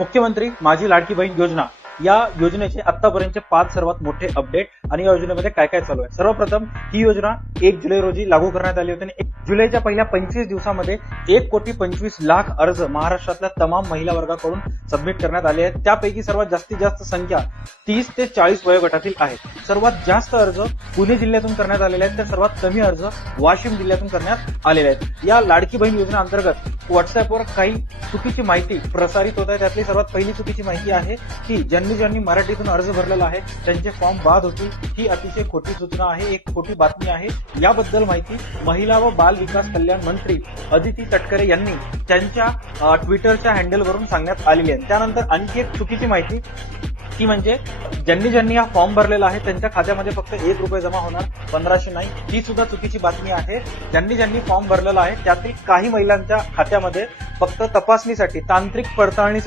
मुख्यमंत्री माझी लाडकी बहीण योजना या योजनेचे आतापर्यंतचे 5 सर्वात मोठे अपडेट आणि या योजनेमध्ये काय काय चालू आहे। सर्वप्रथम ही योजना 1 जुलै रोजी लागू करण्यात आली होती आणि 1 जुलैच्या पहिल्या 25 दिवसामध्ये 1,25,00,000 अर्ज महाराष्ट्रातल्या तमाम महिला वर्गाकडून सबमिट करण्यात आले आहेत। त्यापैकी सर्वात जास्तीत जास्त संख्या 30 ते 40 वयोगटातील आहेत। सर्वात जास्त अर्ज पुणे जिल्ह्यातून करण्यात आलेले आहेत तर सर्वात कमी अर्ज वाशिम जिल्ह्यातून करण्यात आलेले आहेत। या लाडकी बहीण योजना अंतर्गत व्हॉट्सअपवर काही चुकीची माहिती प्रसारित होत आहे। त्यातली सर्वात पहिली चुकीची माहिती आहे की ज्यांनी मराठीतून अर्ज भरलेला आहे त्यांचे फॉर्म बाद होतील। ही अतिशय खोटी सूचना आहे, एक खोटी बातमी आहे। याबद्दल माहिती महिला व बाल विकास कल्याण मंत्री अदिती तटकरे यांनी त्यांच्या ट्विटरच्या हँडलवरून सांगण्यात आलेली आहे। त्यानंतर आणखी एक चुकीची माहिती ती म्हणजे ज्यांनी हा फॉर्म भरलेला आहे त्यांच्या खात्यामध्ये फक्त ₹1 जमा होणार, 1500 नाही। ही सुद्धा चुकीची बातमी आहे। ज्यांनी फॉर्म भरलेला आहे त्यातील काही महिलांच्या खात्यामध्ये फक्त तपासणीसाठी तांत्रिक पडताळणी